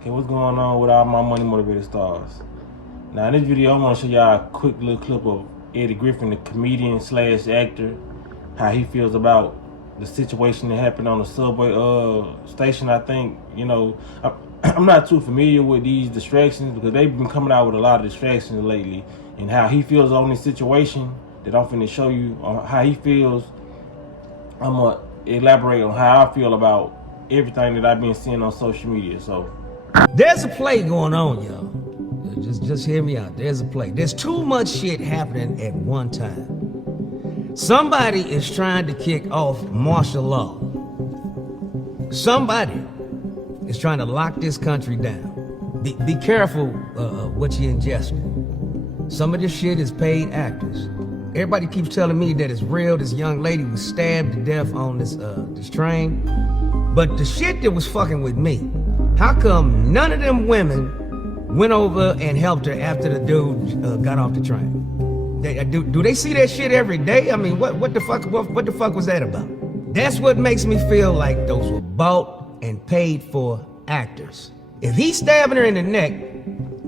Okay, what's going on with all my money motivated stars? Now in this video, I want to show y'all a quick little clip of Eddie Griffin, the comedian slash actor, how he feels about the situation that happened on the subway station. I think, I'm not too familiar with these distractions because they've been coming out with a lot of distractions lately, and how he feels on this situation that I'm finna show you on how he feels. I'm gonna elaborate on how I feel about everything that I've been seeing on social media. So there's a play going on, y'all. Just hear me out. There's a play. There's too much shit happening at one time. Somebody is trying to kick off martial law. Somebody is trying to lock this country down. Be careful what you ingest. Some of this shit is paid actors. Everybody keeps telling me that it's real. This young lady was stabbed to death on this train. But the shit that was fucking with me, how come none of them women went over and helped her after the dude got off the train? Do they see that shit every day? I mean, what the fuck was that about? That's what makes me feel like those were bought and paid for actors. If he's stabbing her in the neck,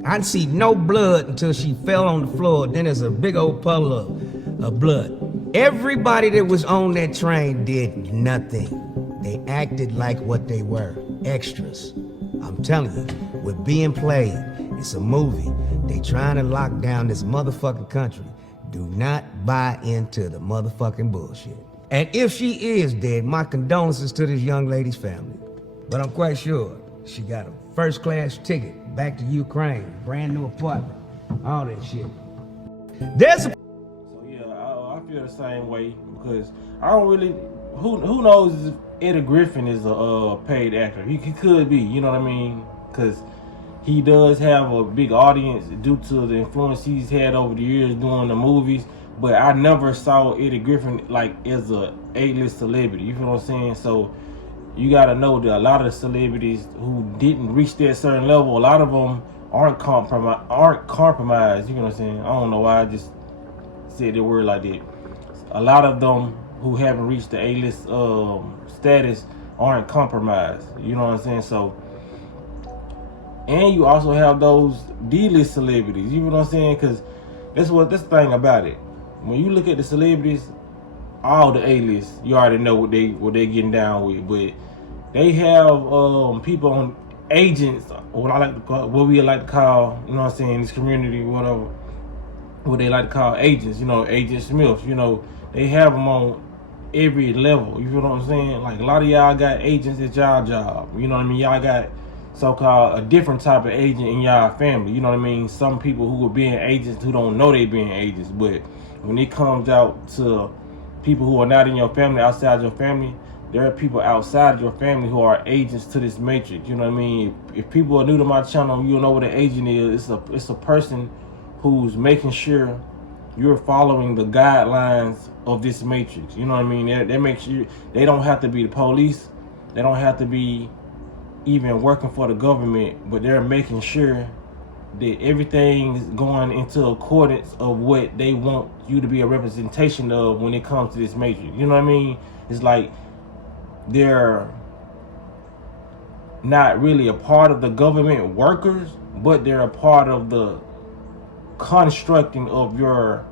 I didn't see no blood until she fell on the floor. Then there's a big old puddle of blood. Everybody that was on that train did nothing. They acted like what they were, extras. I'm telling you, we're being played. It's a movie. They trying to lock down this motherfucking country. Do not buy into the motherfucking bullshit. And if she is dead, my condolences to this young lady's family. But I'm quite sure she got a first-class ticket back to Ukraine, brand new apartment, all that shit. There's a... So yeah, I feel the same way because I don't really... Who knows if Eddie Griffin is a paid actor? He could be, you know what I mean? Because he does have a big audience due to the influence he's had over the years doing the movies. But I never saw Eddie Griffin like as a A-list celebrity. You feel what I'm saying? So you got to know that a lot of the celebrities who didn't reach that certain level, a lot of them aren't compromised. You know what I'm saying? I don't know why I just said the word like that. A lot of them who haven't reached the A-list status aren't compromised. You know what I'm saying? So, and you also have those D-list celebrities. You know what I'm saying? Because that's the thing about it. When you look at the celebrities, all the A-list, you already know what they getting down with. But they have people on agents, what we like to call, you know what I'm saying, in this community, whatever, what they like to call agents. You know, Agent Smith. You know, they have them on every level. You feel what I'm saying? Like a lot of y'all got agents at y'all job. You know what I mean? Y'all got so-called a different type of agent in y'all family. You know what I mean? Some people who are being agents who don't know they being agents, but when it comes out to people who are not in your family, outside your family, there are people outside your family who are agents to this matrix. You know what I mean? If people are new to my channel, you'll know what an agent is. It's a person who's making sure you're following the guidelines of this matrix. You know what I mean? That makes you, they don't have to be the police. They don't have to be even working for the government, but they're making sure that everything is going into accordance of what they want you to be a representation of when it comes to this matrix. You know what I mean? It's like they're not really a part of the government workers, but they're a part of the constructing of your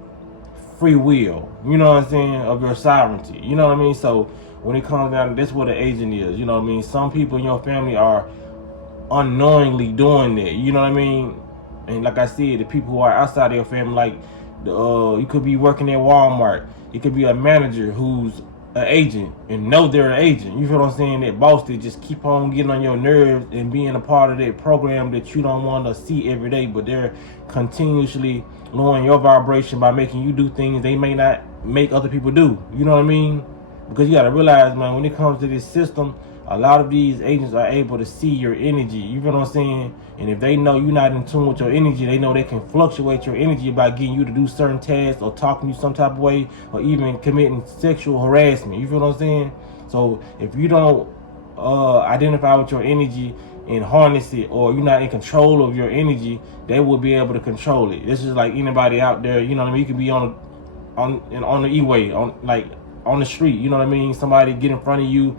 free will, you know what I'm saying, of your sovereignty. You know what I mean? So when it comes down to this, what an agent is, you know what I mean? Some people in your family are unknowingly doing that, you know what I mean? And like I said, the people who are outside of your family, like you could be working at Walmart, it could be a manager who's an agent and know they're an agent. You feel what I'm saying? That boss that just keep on getting on your nerves and being a part of that program that you don't want to see every day, but they're continuously lowering your vibration by making you do things they may not make other people do. You know what I mean? Because you got to realize, man, when it comes to this system, a lot of these agents are able to see your energy. You feel what I'm saying? And if they know you're not in tune with your energy, they know they can fluctuate your energy by getting you to do certain tasks or talking to you some type of way or even committing sexual harassment. You feel what I'm saying? So if you don't identify with your energy and harness it, or you're not in control of your energy, they will be able to control it. This is like anybody out there, you know what I mean? You could be on the E-way, on the street, you know what I mean? Somebody get in front of you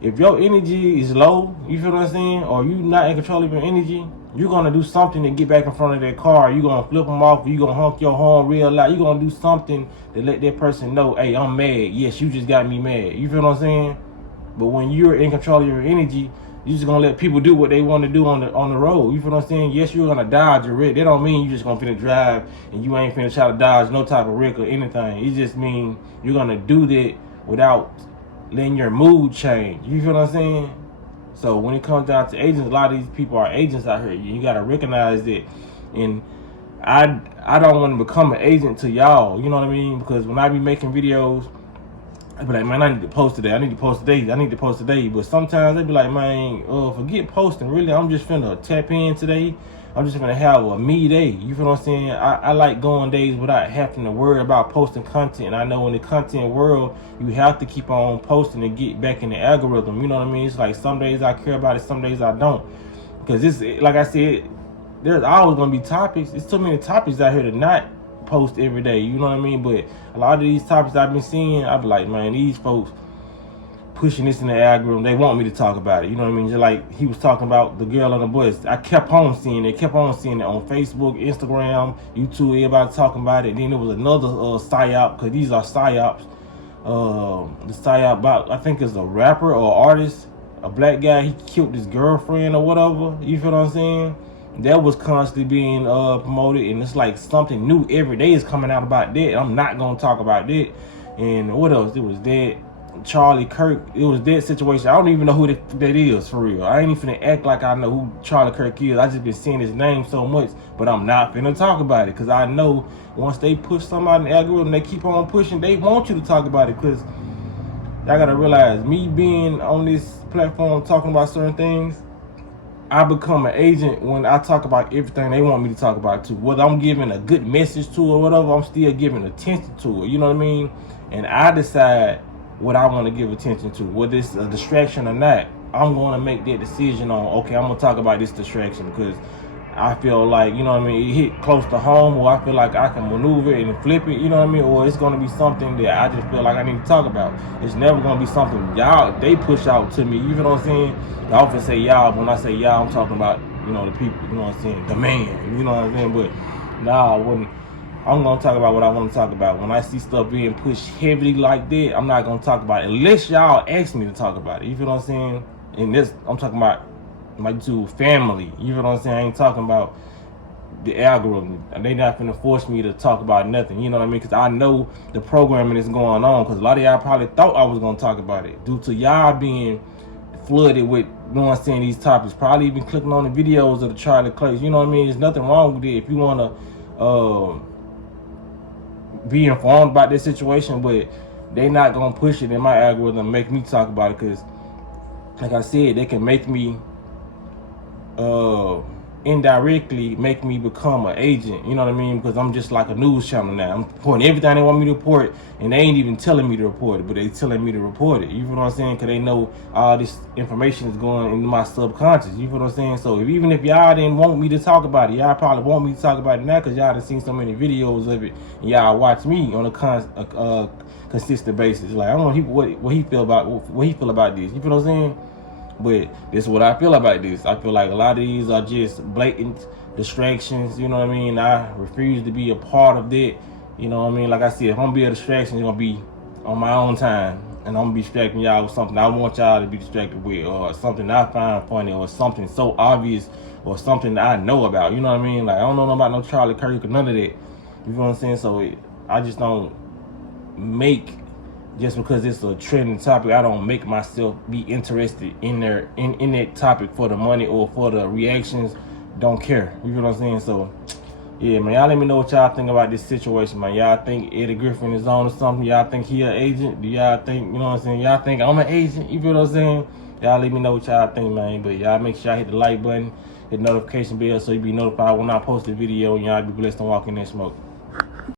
if your energy is low, you feel what I'm saying, or you not in control of your energy, you're gonna do something to get back in front of that car. You're gonna flip them off. You're gonna honk your horn real loud. You're gonna do something to let that person know, hey, I'm mad. Yes, you just got me mad. You feel what I'm saying? But when you're in control of your energy, you're just gonna let people do what they want to do on the road. You feel what I'm saying? Yes, you're gonna dodge a wreck. That don't mean you just gonna finna drive and you ain't finna try to dodge no type of wreck or anything. It just mean you're gonna do that without letting your mood change. You feel what I'm saying? So when it comes down to agents, a lot of these people are agents out here. You gotta recognize that. And I don't want to become an agent to y'all. You know what I mean? Because when I be making videos, I be like, man, I need to post today. I need to post today. I need to post today. But sometimes they be like, man, forget posting. Really, I'm just finna tap in today. I'm just gonna have a me day. You feel what I'm saying? I like going days without having to worry about posting content. And I know in the content world, you have to keep on posting and get back in the algorithm. You know what I mean? It's like some days I care about it, some days I don't. Because it's like I said, there's always gonna be topics. It's too many topics out here to not post every day. You know what I mean? But a lot of these topics I've been seeing, I be like, man, these folks pushing this in the algorithm, they want me to talk about it. You know what I mean? Just like he was talking about the girl on the bus. I kept on seeing it on Facebook, Instagram, YouTube, everybody talking about it. Then there was another psyop, because these are psyops. The psyop about, I think it's a rapper or artist, a black guy, he killed his girlfriend or whatever. You feel what I'm saying? That was constantly being promoted, and it's like something new every day is coming out about that. I'm not gonna talk about that. And what else? It was that Charlie Kirk. It was that situation. I don't even know who that is for real. I ain't even finna act like I know who Charlie Kirk is. I just been seeing his name so much, but I'm not finna talk about it because I know once they push somebody in the algorithm, they keep on pushing. They want you to talk about it because y'all gotta realize, me being on this platform talking about certain things, I become an agent when I talk about everything they want me to talk about too. Whether I'm giving a good message to or whatever, I'm still giving attention to it. You know what I mean? And I decide what I want to give attention to. Whether it's a distraction or not, I'm going to make that decision on, okay, I'm going to talk about this distraction because I feel like, you know what I mean, it hit close to home, or I feel like I can maneuver it and flip it, you know what I mean? Or it's going to be something that I just feel like I need to talk about. It's never going to be something y'all, they push out to me. You know what I'm saying? I often say y'all, but when I say y'all, I'm talking about, you know, the people, you know what I'm saying? The man, you know what I'm saying? But nah, I'm going to talk about what I want to talk about. When I see stuff being pushed heavily like that, I'm not going to talk about it unless y'all ask me to talk about it. You feel what I'm saying? And this, I'm talking about my two family. You know what I'm saying? I ain't talking about the algorithm. They not finna force me to talk about nothing. You know what I mean? Because I know the programming is going on. Because a lot of y'all probably thought I was gonna talk about it due to y'all being flooded with, you know what I'm saying, these topics. Probably even clicking on the videos of the Charlie Clays. You know what I mean? There's nothing wrong with it if you wanna be informed about this situation, but they not gonna push it in my algorithm and make me talk about it. Because like I said, they can make me indirectly make me become an agent, you know what I mean? Because I'm just like a news channel now. I'm reporting everything they want me to report, and they ain't even telling me to report it, but they telling me to report it. You feel what I'm saying? Because they know all this information is going into my subconscious. You feel what I'm saying? So even if y'all didn't want me to talk about it, y'all probably want me to talk about it now because y'all done seen so many videos of it, and y'all watch me on a consistent basis. Like, I don't know what he feel about this. You feel what I'm saying? But this is what I feel about this. I feel like a lot of these are just blatant distractions, you know what I mean? I refuse to be a part of that, you know what I mean? Like I said, if I'm gonna be a distraction, it's gonna be on my own time. And I'm gonna be distracting y'all with something I want y'all to be distracted with, or something I find funny, or something so obvious, or something that I know about, you know what I mean? Like, I don't know about no Charlie Kirk or none of that. You know what I'm saying? So I just don't make, just because it's a trending topic, I don't make myself be interested in that topic for the money or for the reactions. Don't care. You know what I'm saying? So yeah, man, y'all let me know what y'all think about this situation, man. Y'all think Eddie Griffin is on or something? Y'all think he an agent? Do y'all think, you know what I'm saying, y'all think I'm an agent? You feel what I'm saying? Y'all let me know what y'all think, man. But y'all make sure y'all hit the like button, hit the notification bell so you be notified when I post a video, and y'all be blessed and walk in that smoke.